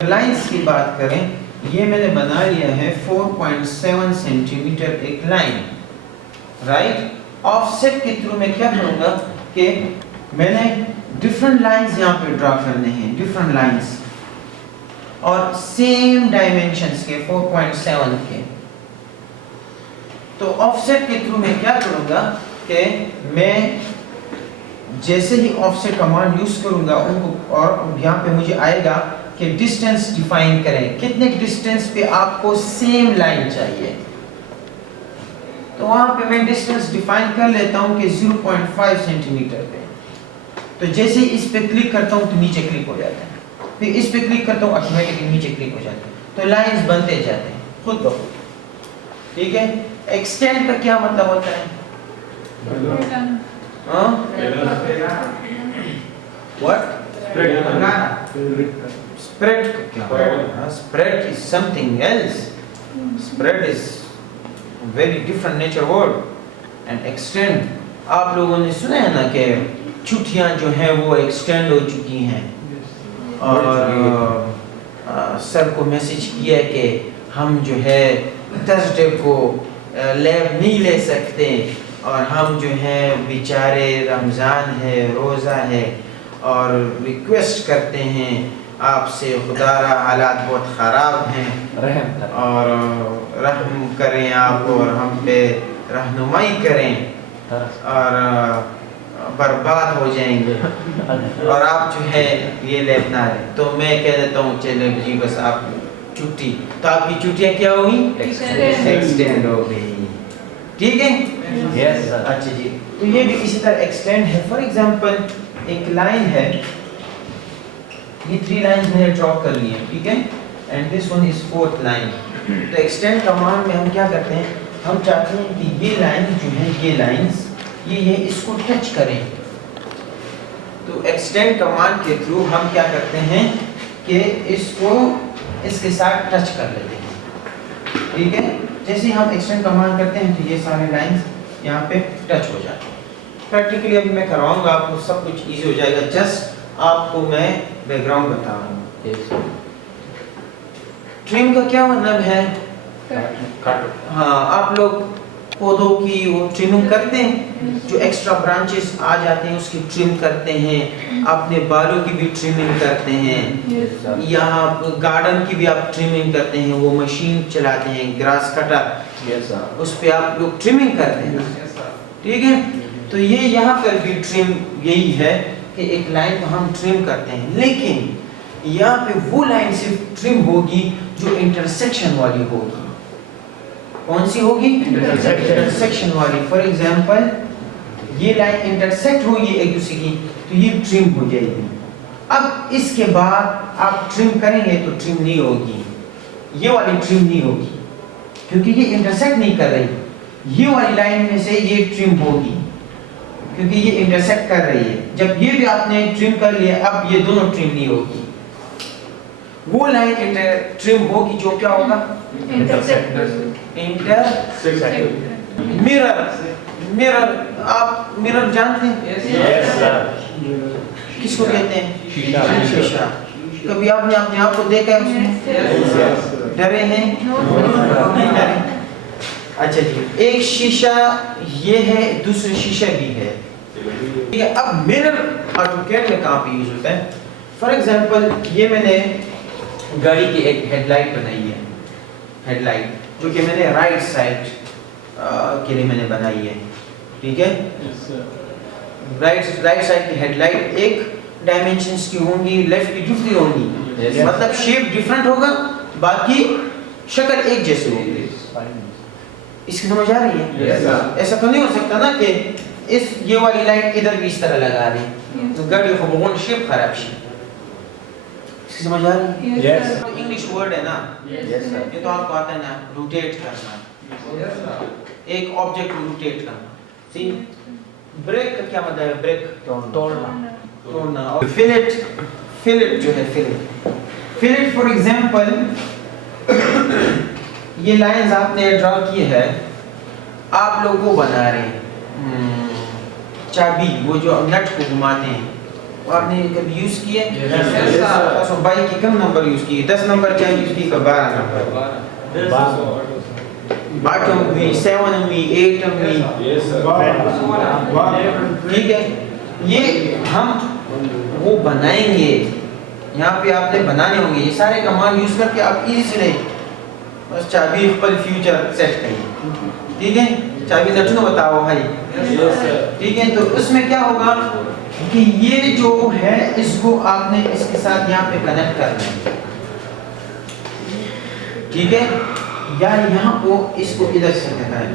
Lines کی بات کریں، یہ میں نے بنا لیا ہے 4.7 سینٹی میٹر ایک لائن، رائٹ۔ آف سیٹ کے تھرو میں کیا کروں گا کہ میں نے ڈفرنٹ لائنز یہاں پہ ڈرا کرنے ہیں، ڈفرنٹ لائنز اور سیم ڈائمینشنز کے 4.7 کے۔ تو آف سیٹ کے تھرو میں کیا کروں گا کہ میں جیسے ہی آف سیٹ کمانڈ یوز کروں گا ان کو، اور یہاں پہ مجھے آئے گا کہ ڈسٹینس ڈیفائن کریں، کتنے ڈسٹینس پہ آپ کو سیم لائن چاہیے، تو وہاں پہ میں ڈسٹینس ڈیفائن کر لیتا ہوں کہ 0.5 سینٹی میٹر پہ۔ تو جیسے ہی اس پہ کلک کرتا ہوں تو نیچے کلک ہو جاتا ہے، پھر اس پہ کلک کرتا ہوں آٹومیٹکلی نیچے کلک ہو جاتا ہے، تو لائنز بنتے جاتے ہیں خود بخود، ٹھیک ہے۔ ایکسٹینڈ کا کیا مطلب ہوتا ہے؟ What? Spread کا کیا ہوتا ہے؟ Spread is something else. Spread is very different nature word. And extend, آپ لوگوں نے سنا ہے نا کہ چھٹیاں جو ہیں وہ ایکسٹینڈ ہو چکی ہیں، اور سر کو میسج کیا کہ ہم جو ہے تھرسڈے کو لیب نہیں لے سکتے، اور ہم جو ہے بیچارے رمضان ہے، روزہ ہے، اور ریکویسٹ کرتے ہیں آپ سے، خدا را حالات بہت خراب ہیں اور رحم کریں آپ، اور ہم پہ رہنمائی کریں، اور برباد ہو جائیں گے، اور آپ جو ہے یہ لیب نہ لیں۔ تو میں کہہ دیتا ہوں چلے جی بس آپ چھٹی، تو آپ کی چھٹیاں کیا ہوئی؟ ایکسٹینڈ ہو گئی، ٹھیک ہے۔ اچھا جی، تو یہ بھی اسی طرح ایکسٹینڈ ہے۔ فار ایگزامپل ایک لائن ہے، یہ 3 لائنز میں نے ڈرا کر لی ہیں، ٹھیک ہے، and this one is 4th line. تو ایکسٹینڈ کمانڈ میں ہم کیا کرتے ہیں، ہم چاہتے ہیں کہ یہ لائن جو ہے، یہ لائنز یہ اس کو ٹچ کریں، تو ایکسٹینڈ کمانڈ کے تھرو ہم کیا کرتے ہیں کہ اس کو اس کے ساتھ ٹچ کر لیتے ہیں، ٹھیک ہے۔ جیسے ہی ہم ایکسٹینڈ کمانڈ کرتے ہیں تو یہ سارے لائنز یہاں پہ ٹچ ہو جاتے ہیں۔ پریکٹیکلی ابھی میں کراؤں گا آپ کو، سب کچھ ایزی ہو جائے گا، جسٹ آپ کو میں بیک گراؤنڈ بتا رہا ہوں۔ ٹرم کا کیا مطلب ہے؟ ہاں، آپ لوگ پودوں کی وہ ٹرمنگ کرتے ہیں، جو ایکسٹرا برانچز آ جاتے ہیں اس کی ٹرم کرتے ہیں، اپنے بالوں کی بھی ٹرمنگ کرتے ہیں، یہاں گارڈن کی بھی آپ ٹرمنگ کرتے ہیں، وہ مشین چلاتے ہیں گراس کٹر، اس پہ آپ لوگ ٹرمنگ کرتے ہیں، ٹھیک ہے۔ تو یہ یہاں پر بھی ٹرم یہی ہے کہ ایک لائن کو ہم ٹرم کرتے ہیں، لیکن یہاں پہ وہ لائن صرف ٹرم ہوگی جو انٹرسیکشن والی ہوگی۔ کون سی ہوگی؟ انٹرسیکشن والی۔ فار ایگزامپل یہ لائن انٹرسیکٹ ہوگی ایک دوسرے کی تو یہ ٹرم ہو جائے گی۔ اب اس کے بعد آپ ٹرم کریں گے تو ٹرم نہیں ہوگی، یہ والی ٹرم نہیں ہوگی، کیونکہ یہ انٹرسیکٹ نہیں کر رہی۔ یہ والی لائن میں سے یہ ٹرم ہوگی کیونکہ یہ انٹرسیکٹ کر رہی ہے۔ جب یہ بھی آپ نے ٹرم کر لیا، اب یہ دونوں ٹرم نہیں ہوگی۔ وہ لائن ٹرم ہوگی جو کیا ہوگا؟ مرر۔ مرر، آپ مرر جانتے ہیں؟ کس کو کہتے ہیں؟ شیشہ۔ کبھی آپ نے اپنے آپ کو دیکھا ہے اس میں؟ ڈرے ہیں؟ نہیں ڈرے۔ اچھا جی، ایک شیشہ یہ ہے، دوسرا شیشہ بھی ہے، ٹھیک ہے۔ اب مرر آٹو کیڈ میں کہاں پہ یوز ہوتا ہے؟ فار ایگزامپل یہ میں نے گاڑی کی ایک ہیڈ لائٹ بنائی ہے، ہیڈ لائٹ جو کہ میں نے رائٹ سائڈ کے لیے میں نے بنائی ہے، ٹھیک ہے۔ رائٹ سائڈ کی ہیڈ لائٹ ایک ڈائمینشنز کی ہوں گی، لیفٹ کی دوسری ہوں گی، مطلب شیپ ڈیفرنٹ ہوگا، باقی شکل ایک جیسے ہوگی۔ اس کی سمجھ آ رہی ہے؟ ایسا تو نہیں ہو سکتا نا کہ یہ والی لائٹ ادھر بھی اس طرح لگا دیں تو گاڑی کو بغون شیپ خراب شی۔ اس کی سمجھ آ رہی ہے؟ انگلش ورڈ ہے نا، یہ تو آپ کو آتا ہے نا، روٹیٹ کرنا، ایک آبجیکٹ کو روٹیٹ کرنا۔ سی بریک کا کیا مطلب ہے؟ بریک توڑنا۔ اور فلٹ جو ہے، فلٹ فار ایگزامپل یہ لائنز آپ نے ڈرا کی ہے، آپ لوگ وہ بنا رہے ہیں چابی، وہ جو نٹ کو گھماتے ہیں، آپ نے کبھی یوز کیے؟ Yes, sir. سو بائی کی کم نمبر یوز کیے؟ 10 نمبر کیا یوز کیے؟ 12 نمبر. باٹم ہوئی، 7 ہوئی، 8 ہوئی. ٹھیک ہے، یہ ہم وہ بنائیں گے. یہاں پہ آپ نے بنانے ہوں گے یہ سارے کمانڈ یوز کر کے آپ ایزی سے بس چابی پر فیوچر سیٹ کریں. ٹھیک ہے، چابی دٹنو بتاؤ بھائی. ٹھیک ہے، تو اس میں کیا ہوگا کہ یہ جو ہے اس کو آپ نے اس کے ساتھ یہاں پہ کنیکٹ کرنا ہے. ٹھیک ہے، یا یہاں کو اس کو ادھر سے ہٹائیں.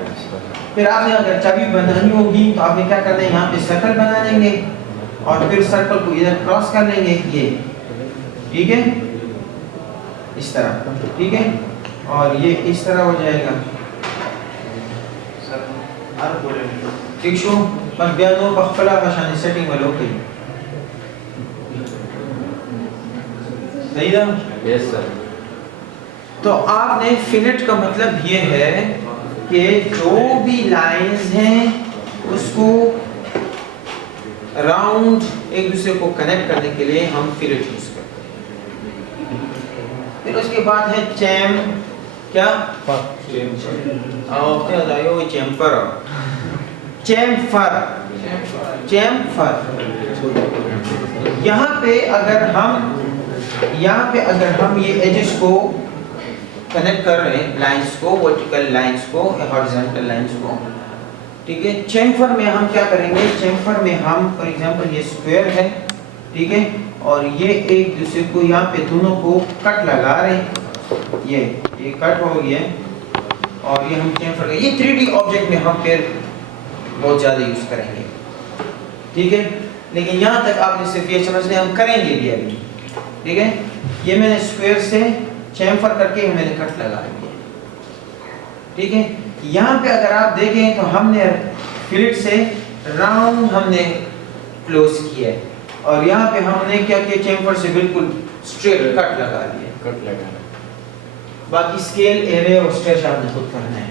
پھر آپ نے اگر چابی بنانی ہوگی تو آپ نے کیا کرنا ہے، یہاں پہ سرکل بنا لیں گے اور پھر سرکل کو ادھر کراس کر لیں گے یہ. ٹھیک ہے، اس طرح. ٹھیک ہے، اور یہ اس طرح ہو جائے گا. ٹھیک شو پر بیانو بخفلا بشانی سیٹنگ والو کی صحیح ہے. یس سر. تو آپ نے فلٹ کا مطلب یہ ہے کہ جو بھی لائنز ہیں اس کو راؤنڈ ایک دوسرے کو کنیکٹ کرنے کے لیے ہم فلٹ یوز کرتے ہیں. پھر اس کے بعد ہے چیم. کیا؟ چیمفر. چیمفر. چیمفر. یہاں پہ اگر ہم یہ ایجز کو کنیکٹ کر رہے ہیں، لائنز کو، ورٹیکل لائنز کو، ہارزونٹل لائنز کو. ٹھیک ہے، چیمفر میں ہم کیا کریں گے، چیمفر میں ہم فار ایگزامپل یہ اسکوئر ہے. ٹھیک ہے، اور یہ ایک دوسرے کو یہاں پہ دونوں کو کٹ لگا رہے ہیں. یہ کٹ ہو گیا اور یہ ہم چیمفر کا، یہ 3D آبجیکٹ میں ہم پھر بہت زیادہ یوز کریں گے. ٹھیک ہے، لیکن یہاں تک آپ نے صرف یہ سمجھ لیں، ہم کریں گے بھی ابھی. ٹھیک ہے، یہ میں نے اسکوئر سے چیمفر کر کے میں نے کٹ لگا دیا. ٹھیک ہے، یہاں پہ اگر آپ دیکھیں تو ہم نے فلٹ سے راؤنڈ ہم نے کلوز کیا ہے اور یہاں پہ ہم نے کیا کیا، چیمفر سے بالکل اسٹریٹ کٹ لگا دیا. کٹ لگا. باقی اسکیل، ایرے اور اسٹریچ آپ نے خود کرنا ہے.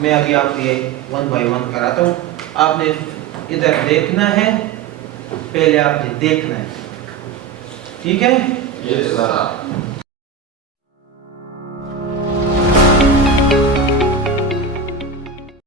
میں ابھی آپ کو یہ 1 بائی 1 کراتا ہوں. آپ نے ادھر دیکھنا ہے، پہلے آپ نے دیکھنا ہے. ٹھیک ہے. یس سر.